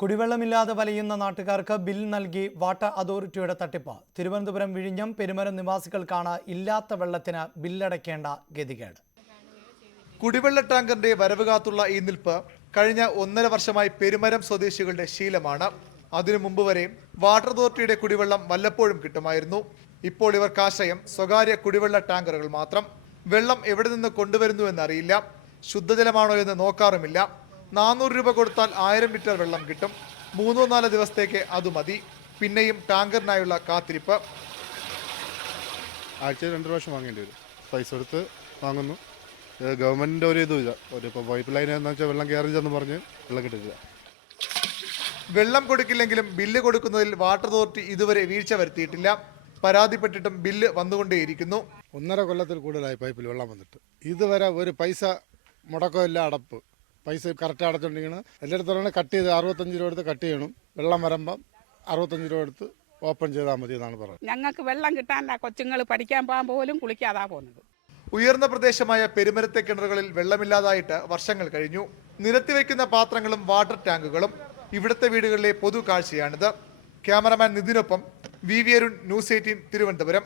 കുടിവെള്ളമില്ലാതെ വലയുന്ന നാട്ടുകാർക്ക് ബിൽ നൽകി വാട്ടർ അതോറിറ്റിയുടെ തട്ടിപ്പ്. തിരുവനന്തപുരം വിഴിഞ്ഞം പെരുമരം നിവാസികൾക്കാണ് ഇല്ലാത്ത വെള്ളത്തിന് ബില്ലടയ്ക്കേണ്ട ഗതികേട്. കുടിവെള്ള ടാങ്കറിന്റെ വരവ് കാത്തുള്ള ഈ നിൽപ്പ് കഴിഞ്ഞ 1.5 വർഷമായി പെരുമരം സ്വദേശികളുടെ ശീലമാണ്. അതിനു മുമ്പ് വരെ വാട്ടർ അതോറിറ്റിയുടെ കുടിവെള്ളം വല്ലപ്പോഴും കിട്ടുമായിരുന്നു. ഇപ്പോൾ ഇവർക്ക് ആശ്രയം സ്വകാര്യ കുടിവെള്ള ടാങ്കറുകൾ മാത്രം. വെള്ളം എവിടെ നിന്ന് കൊണ്ടുവരുന്നു എന്നറിയില്ല. ശുദ്ധജലമാണോ എന്ന് നോക്കാറുമില്ല. 400 രൂപ കൊടുത്താൽ 1000 ലിറ്റർ വെള്ളം കിട്ടും. 3-4 ദിവസത്തേക്ക് അത് മതി. പിന്നെയും ടാങ്കറിനായുള്ള കാത്തിരിപ്പ്. ആഴ്ചയിൽ 2 പ്രാവശ്യം വാങ്ങേണ്ടി വരും. പൈസ കൊടുത്ത് വാങ്ങുന്നു. ഗവൺമെന്റിന്റെ ഒരു ഇതുമില്ല. ഇപ്പോൾ പൈപ്പ് ലൈൻ എന്ന് വെച്ചാൽ വെള്ളം കയറിച്ചെന്ന് പറഞ്ഞ് വെള്ളം കിട്ടില്ല. വെള്ളം കൊടുക്കില്ലെങ്കിലും ബില്ല് കൊടുക്കുന്നതിൽ വാട്ടർ അതോറിറ്റി ഇതുവരെ വീഴ്ച വരുത്തിയിട്ടില്ല. പരാതിപ്പെട്ടിട്ടും ബില്ല് വന്നുകൊണ്ടേയിരിക്കുന്നു. 1.5 കൊല്ലത്തിൽ കൂടുതലായി പൈപ്പിൽ വെള്ളം വന്നിട്ട് ഇതുവരെ ഒരു പൈസ മുടക്കമില്ല. അടപ്പ് പൈസ കറക്റ്റ് അടച്ചുകൊണ്ടിരിക്കണം. എല്ലായിടത്തും കട്ട് ചെയ്ത് 65 രൂപ എടുത്ത് കട്ട് ചെയ്യണം. വെള്ളം വരുമ്പം 65 രൂപ എടുത്ത് ഓപ്പൺ ചെയ്താൽ മതി എന്നാണ് പറയുന്നത്. ഞങ്ങൾക്ക് വെള്ളം കിട്ടാൻ കൊച്ചുങ്ങൾ പഠിക്കാൻ പോകാൻ പോലും കുളിക്കാതാ പോകുന്നത്. ഉയർന്ന പ്രദേശമായ പെരുമരത്തെ കിണറുകളിൽ വെള്ളമില്ലാതായിട്ട് വർഷങ്ങൾ കഴിഞ്ഞു. നിരത്തിവെക്കുന്ന പാത്രങ്ങളും വാട്ടർ ടാങ്കുകളും ഇവിടുത്തെ വീടുകളിലെ പൊതു കാഴ്ചയാണിത്. ക്യാമറമാൻ നിതിനൊപ്പം V V Arun, news 18, Thiruvananthapuram.